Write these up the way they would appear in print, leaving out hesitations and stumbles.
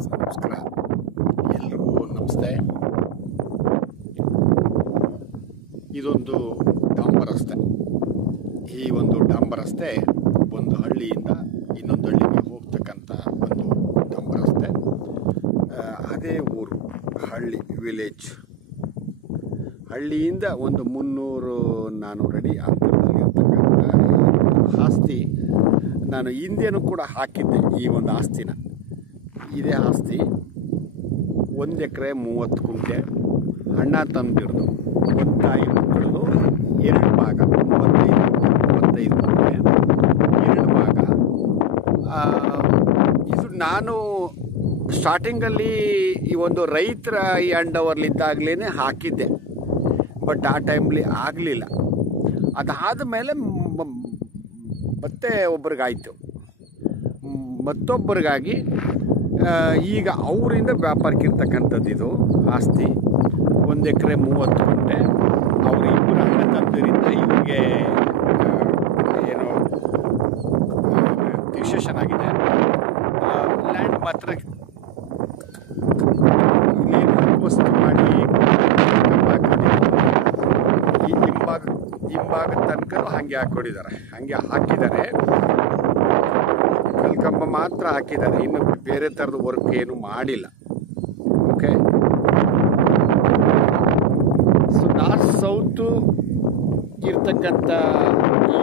ನಮಸ್ಕಾರ, ಎಲ್ರಿಗೂ ನಮಸ್ತೆ. ಇದೊಂದು ಡಾಂಬರ್ ರಸ್ತೆ. ಈ ಒಂದು ಡಾಂಬರ್ ರಸ್ತೆ ಒಂದು ಹಳ್ಳಿಯಿಂದ ಇನ್ನೊಂದು ಹಳ್ಳಿಗೆ ಹೋಗ್ತಕ್ಕಂಥ ಒಂದು ಡಾಂಬರ್ ರಸ್ತೆ. ಅದೇ ಊರು ಹಳ್ಳಿ, ವಿಲೇಜ್. ಹಳ್ಳಿಯಿಂದ ಒಂದು 300-400 ಅಡಿ ಅಂತರದಲ್ಲಿರ್ತಕ್ಕಂಥ ಆಸ್ತಿ. ನಾನು ಹಿಂದೆನೂ ಕೂಡ ಹಾಕಿದ್ದೆ ಈ ಒಂದು ಆಸ್ತಿನ. ಇದೇ ಆಸ್ತಿ 1 ಎಕರೆ 30 ಗುಂಟೆ, ಅಣ್ಣ ತಂದಿರೋದು, ಒಂದು ತಾಯಿ ಮಕ್ಕಳದು 2 ಭಾಗ, 35 ಗುಂಟೆ 2 ಭಾಗ. ಇದು ನಾನು ಸ್ಟಾರ್ಟಿಂಗಲ್ಲಿ ಈ ಒಂದು ರೈತರ ಈ ಹ್ಯಾಂಡ್ ಓವರ್ಲಿದ್ದಾಗಲೇ ಹಾಕಿದ್ದೆ, ಬಟ್ ಆ ಟೈಮ್ಲಿ ಆಗಲಿಲ್ಲ. ಅದಾದ ಮೇಲೆ ಮತ್ತೆ ಒಬ್ರಿಗಾಯಿತು, ಮತ್ತೊಬ್ಬರಿಗಾಗಿ ಈಗ ಅವರಿಂದ ವ್ಯಾಪಾರಕ್ಕೆ ಇರ್ತಕ್ಕಂಥದ್ದು ಇದು ಆಸ್ತಿ. 1 ಎಕರೆ 30 ಗುಂಟೆ. ಅವರು ಇಬ್ಬರು ಅಣ್ಣ ತಮ್ಮದರಿಂದ ಇವ್ರಿಗೆ ಏನೋ ರಿಜಿಸ್ಟ್ರೇಷನ್ ಆಗಿದೆ. ಲ್ಯಾಂಡ್ ಮಾತ್ರ ವಸ್ತು ಮಾಡಿ ಈ ಹಿಂಭಾಗದ ತನಕ ಹಾಗೆ ಹಾಕಿದ್ದಾರೆ. ಕಲ್ಕಂಬ ಮಾತ್ರ ಹಾಕಿದ್ದಾರೆ, ಇನ್ನು ಬೇರೆ ಥರದ ವರ್ಕ್ ಏನು ಮಾಡಿಲ್ಲ. ಓಕೆ, ಸೊ ನಾರ್ತ್ ಸೌತು ಇರ್ತಕ್ಕಂಥ ಈ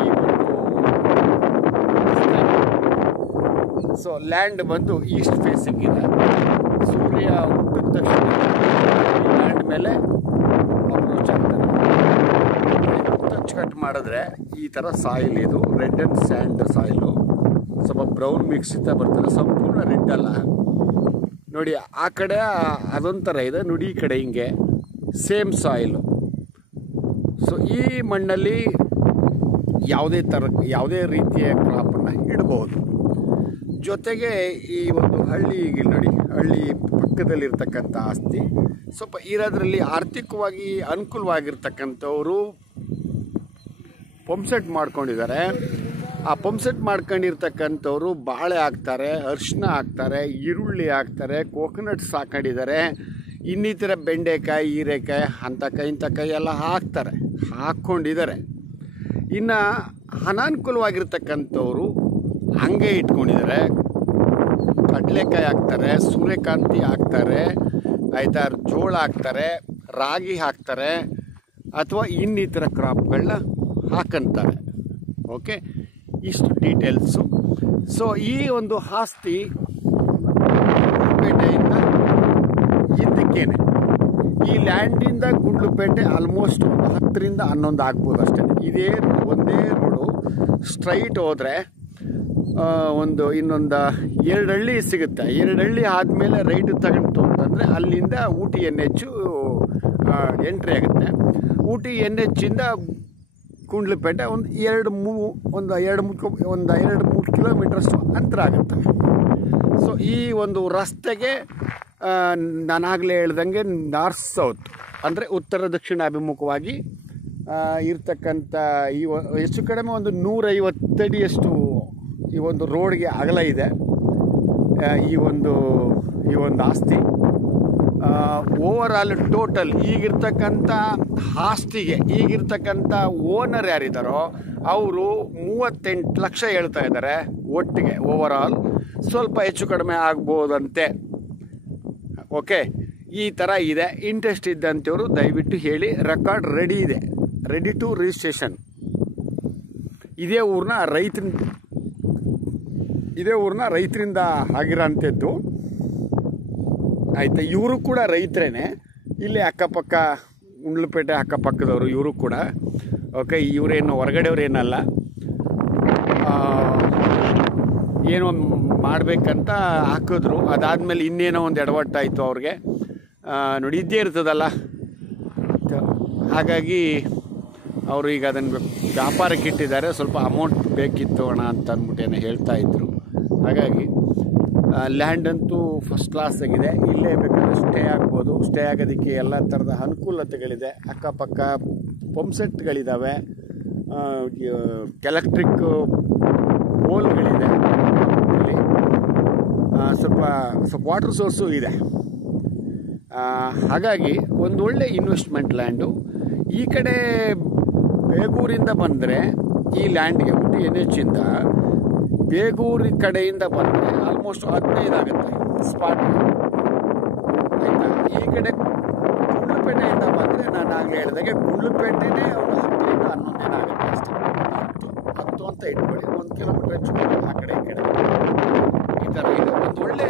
ಸೊ ಲ್ಯಾಂಡ್ ಬಂದು ಈಸ್ಟ್ ಫೇಸಿಂಗ್ ಇದೆ. ಸೂರ್ಯ ಹುಟ್ಟಿದ ತಕ್ಷಣ ಲ್ಯಾಂಡ್ ಮೇಲೆ ಅಪ್ರೋಚ್ ಆಗ್ತಾರೆ. ಟಚ್ ಕಟ್ ಮಾಡಿದ್ರೆ ಈ ಥರ ಸಾಯಿಲ್, ಇದು ರೆಡ್ ಆ್ಯಂಡ್ ಸ್ಯಾಂಡ್ ಸಾಯಿಲು, ಸ್ವಲ್ಪ ಬ್ರೌನ್ ಮಿಕ್ಸ್ ಇಂದ ಬರ್ತದೆ, ಸಂಪೂರ್ಣ ರೆಡ್ ಅಲ್ಲ ನೋಡಿ. ಆ ಕಡೆ ಅದೊಂಥರ ಇದೆ ನೋಡಿ, ಈ ಕಡೆ ಹಿಂಗೆ ಸೇಮ್ ಸಾಯಿಲು. ಸೊ ಈ ಮಣ್ಣಲ್ಲಿ ಯಾವುದೇ ರೀತಿಯ ಕ್ರಾಪನ್ನು ಇಡಬಹುದು. ಜೊತೆಗೆ ಈ ಒಂದು ಹಳ್ಳಿ ನೋಡಿ, ಹಳ್ಳಿ ಪಕ್ಕದಲ್ಲಿರ್ತಕ್ಕಂಥ ಆಸ್ತಿ ಸ್ವಲ್ಪ ಇರೋದ್ರಲ್ಲಿ ಆರ್ಥಿಕವಾಗಿ ಅನುಕೂಲವಾಗಿರ್ತಕ್ಕಂಥವರು ಪಂಪ್ಸೆಟ್ ಮಾಡ್ಕೊಂಡಿದ್ದಾರೆ. ಆ ಪಂಪ್ಸೆಟ್ ಮಾಡ್ಕೊಂಡಿರ್ತಕ್ಕಂಥವ್ರು ಬಾಳೆ ಹಾಕ್ತಾರೆ, ಅರಿಶಿನ ಹಾಕ್ತಾರೆ, ಈರುಳ್ಳಿ ಹಾಕ್ತಾರೆ, ಕೋಕೋನಟ್ಸ್ ಹಾಕೊಂಡಿದ್ದಾರೆ, ಇನ್ನಿತರ ಬೆಂಡೆಕಾಯಿ, ಹೀರೆಕಾಯಿ, ಇಂಥಕಾಯಿ ಎಲ್ಲ ಹಾಕ್ಕೊಂಡಿದ್ದಾರೆ. ಇನ್ನು ಅನಾನುಕೂಲವಾಗಿರ್ತಕ್ಕಂಥವ್ರು ಹಂಗೆ ಇಟ್ಕೊಂಡಿದ್ದಾರೆ. ಕಡಲೆಕಾಯಿ ಹಾಕ್ತಾರೆ, ಸೂರ್ಯಕಾಂತಿ ಹಾಕ್ತಾರೆ, ಆಯ್ತಾ, ಜೋಳ ಹಾಕ್ತಾರೆ, ರಾಗಿ ಹಾಕ್ತಾರೆ, ಅಥವಾ ಇನ್ನಿತರ ಕ್ರಾಪ್ಗಳನ್ನ ಹಾಕಂತಾರೆ. ಓಕೆ, ಇಷ್ಟು ಡೀಟೇಲ್ಸು. ಸೊ ಈ ಒಂದು ಆಸ್ತಿ ಗುಂಡ್ಲುಪೇಟೆಯಿಂದ ಹಿಂದಕ್ಕೇನೆ, ಈ ಲ್ಯಾಂಡಿಂದ ಗುಂಡ್ಲುಪೇಟೆ ಆಲ್ಮೋಸ್ಟ್ 10-11 ಆಗ್ಬೋದು ಅಷ್ಟೇ. ಇದೇ ಒಂದೇ ರೋಡು ಸ್ಟ್ರೈಟ್ ಹೋದರೆ ಇನ್ನೊಂದು 2 ಹಳ್ಳಿ ಸಿಗುತ್ತೆ. 2 ಹಳ್ಳಿ ಆದಮೇಲೆ ರೈಟ್ ತಗೊಂಡು ಅಂತಂದರೆ ಅಲ್ಲಿಂದ ಊಟಿ NH ಎಂಟ್ರಿ ಆಗುತ್ತೆ. ಊಟಿ NH ಇಂದ ಗುಂಡ್ಲುಪೇಟೆ ಒಂದು 2-3 ಕಿಲೋಮೀಟರ್ಷ್ಟು ಅಂತರ ಆಗುತ್ತೆ. ಸೊ ಈ ಒಂದು ರಸ್ತೆಗೆ ನಾನಾಗಲೇ ಹೇಳ್ದಂಗೆ ನಾರ್ತ್ ಸೌತ್ ಅಂದರೆ ಉತ್ತರ ದಕ್ಷಿಣ ಅಭಿಮುಖವಾಗಿ ಇರ್ತಕ್ಕಂಥ ಈ ಹೆಚ್ಚು ಕಡಿಮೆ ಒಂದು 150 ಅಡಿಯಷ್ಟು ಈ ಒಂದು ರೋಡ್ಗೆ ಅಗಲ ಇದೆ ಈ ಒಂದು ಆಸ್ತಿ. ಓವರ್ ಆಲ್ ಟೋಟಲ್ ಈಗಿರ್ತಕ್ಕಂಥ ಆಸ್ತಿಗೆ ಈಗಿರ್ತಕ್ಕಂಥ ಓನರ್ ಯಾರಿದ್ದಾರೋ ಅವರು 38 ಲಕ್ಷ ಹೇಳ್ತಾ ಇದ್ದಾರೆ ಒಟ್ಟಿಗೆ. ಓವರ್ ಆಲ್ ಸ್ವಲ್ಪ ಹೆಚ್ಚು ಕಡಿಮೆ ಆಗ್ಬೋದಂತೆ. ಓಕೆ, ಈ ಥರ ಇದೆ. ಇಂಟ್ರೆಸ್ಟ್ ಇದ್ದಂಥವ್ರು ದಯವಿಟ್ಟು ಹೇಳಿ. ರೆಕಾರ್ಡ್ ರೆಡಿ ಇದೆ, ರೆಡಿ ಟು ರಿಜಿಸ್ಟ್ರೇಷನ್. ಇದೇ ಊರನ್ನ ರೈತರಿಂದ ಆಗಿರೋಂಥದ್ದು. ಆಯಿತಾ, ಇವರು ಕೂಡ ರೈತರೇನೆ, ಇಲ್ಲಿ ಅಕ್ಕಪಕ್ಕ ಗುಂಡ್ಲುಪೇಟೆ ಅಕ್ಕಪಕ್ಕದವರು ಇವರು ಕೂಡ. ಓಕೆ, ಇವರೇನು ಹೊರಗಡೆಯವ್ರೇನಲ್ಲ, ಏನೋ ಮಾಡಬೇಕಂತ ಹಾಕಿದ್ರು. ಅದಾದಮೇಲೆ ಇನ್ನೇನೋ ಒಂದು ಎಡವಟ್ಟಾಯಿತು ಅವ್ರಿಗೆ. ನೋಡಿ, ಇದ್ದೇ ಇರ್ತದಲ್ಲ, ಹಾಗಾಗಿ ಅವರು ಈಗ ಅದನ್ನು ವ್ಯಾಪಾರಕ್ಕೆ ಇಟ್ಟಿದ್ದಾರೆ. ಸ್ವಲ್ಪ ಅಮೌಂಟ್ ಬೇಕಿತ್ತು ಅಣ್ಣ ಅಂತ ಅಂದ್ಬಿಟ್ಟೇನೋ ಹೇಳ್ತಾಯಿದ್ರು. ಹಾಗಾಗಿ ಲ್ಯಾಂಡ್ ಅಂತೂ ಫಸ್ಟ್ ಕ್ಲಾಸ್ ಆಗಿದೆ. ಇಲ್ಲೇ ಬೇಕಾದ್ರೆ ಸ್ಟೇ ಆಗ್ಬೋದು. ಸ್ಟೇ ಆಗೋದಕ್ಕೆ ಎಲ್ಲ ಥರದ ಅನುಕೂಲತೆಗಳಿದೆ. ಅಕ್ಕಪಕ್ಕ ಪಂಪ್ಸೆಟ್ಗಳಿದ್ದಾವೆ, ಎಲೆಕ್ಟ್ರಿಕ್ ಪೋಲ್ಗಳಿದೆ. ಸ್ವಲ್ಪ ವಾಟರ್ ಸೋರ್ಸು ಇದೆ. ಹಾಗಾಗಿ ಒಂದು ಒಳ್ಳೆ ಇನ್ವೆಸ್ಟ್ಮೆಂಟ್ ಲ್ಯಾಂಡು. ಈ ಕಡೆ ಬೇಗೂರಿಂದ ಬಂದರೆ ಈ ಲ್ಯಾಂಡ್ಗೆ ಉಟಿ NH ಇಂದ ಬೇಗೂರು ಕಡೆಯಿಂದ ಬಂದರೆ ಆಲ್ಮೋಸ್ಟ್ 15 ಆಗುತ್ತೆ ಸ್ಪಾಟ್, ಆಯಿತಾ. ಈ ಕಡೆ ಗುಂಡ್ಲುಪೇಟೆಯಿಂದ ಬಂದರೆ ನಾನು ಆಗಲೇ ಹೇಳಿದಾಗೆ ಗುಂಡ್ಲುಪೇಟೆನೇ ಒಂದು 10ರಿಂದ 11 ದಿನ ಆಗುತ್ತೆ ಅಷ್ಟೇ. 10 ಅಂತ ಇಟ್ಕೊಳ್ಳಿ, 1 ಕಿಲೋಮೀಟರ್ ಹೆಚ್ಚು ಆ ಕಡೆ ಈ ಕಡೆ ಈ ಥರ ಇದೆ. ಒಂದು ಒಳ್ಳೆ